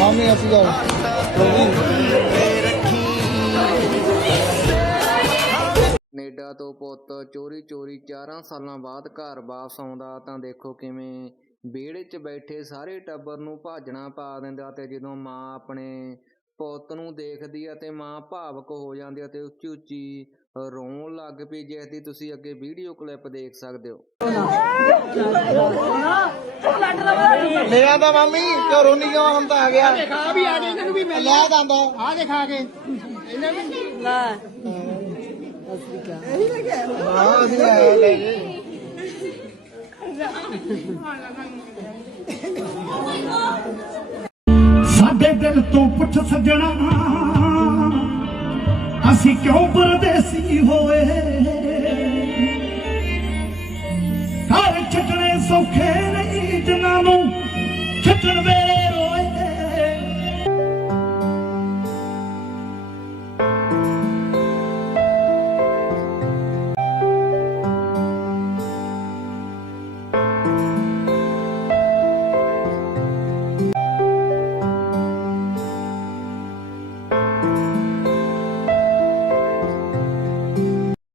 ਮਾਮੀ ਅਸੀਂ ਜਾ ਕੈਨੇਡਾ ਤੋਂ ਪੁੱਤ ਚੋਰੀ ਚੋਰੀ 4 ਸਾਲਾਂ ਬਾਅਦ ਘਰ ਵਾਪਸ ਆਉਂਦਾ, ਤਾਂ ਦੇਖੋ ਕਿਵੇਂ ਵਿਹੜੇ 'ਚ ਬੈਠੇ ਸਾਰੇ ਟੱਬਰ ਨੂੰ ਭਾਜਣਾ ਪਾ ਦਿੰਦਾ ਤੇ ਜਦੋਂ ਮਾਂ ਆਪਣੇ ਪੁੱਤ ਨੂੰ ਦੇਖਦੀ ਹੈ ਤੇ ਮਾਂ ਭਾਵਕ ਹੋ ਜਾਂਦੀ ਆ ਤੇ ਉੱਚੀ ਉੱਚੀ ਰੋਣ ਲੱਗ ਪਈ, ਜਿਸ ਦੀ ਤੁਸੀਂ ਅੱਗੇ ਵੀਡੀਓ ਕਲਿੱਪ ਦੇਖ ਸਕਦੇ ਹੋ। ਮੇਰਾ ਤਾਂ ਮਾਮੀ ਘਰੋਂ ਨਹੀਂ ਗਿਆ ਹੁਣ ਤਾਂ ਆ ਗਿਆ ਆ ਵੀ ਆ ਗਏ ਇਹਨਾਂ ਨੂੰ ਵੀ ਮਿਲ ਲੈ ਜਾਂਦਾ ਆ। ਦਿਖਾ ਕੇ। ਇਹਨਾਂ ਨੂੰ ਹਾਂ ਅਸੀਂ ਆਏ ਲੈ ਗਏ। ਸਾਡੇ ਦਿਲ ਤੋਂ ਪੁੱਛ ਸੱਜਣਾ ਅਸੀਂ ਕਿਉਂ ਪਰਦੇਸੀ ਹੋਏ? ਘਰ ਛੱਡਣੇ ਸੌਖੇ ਨਹੀਂ ਜਿਨ੍ਹਾਂ ਨੂੰ ਛੱਡਣ ਵੇ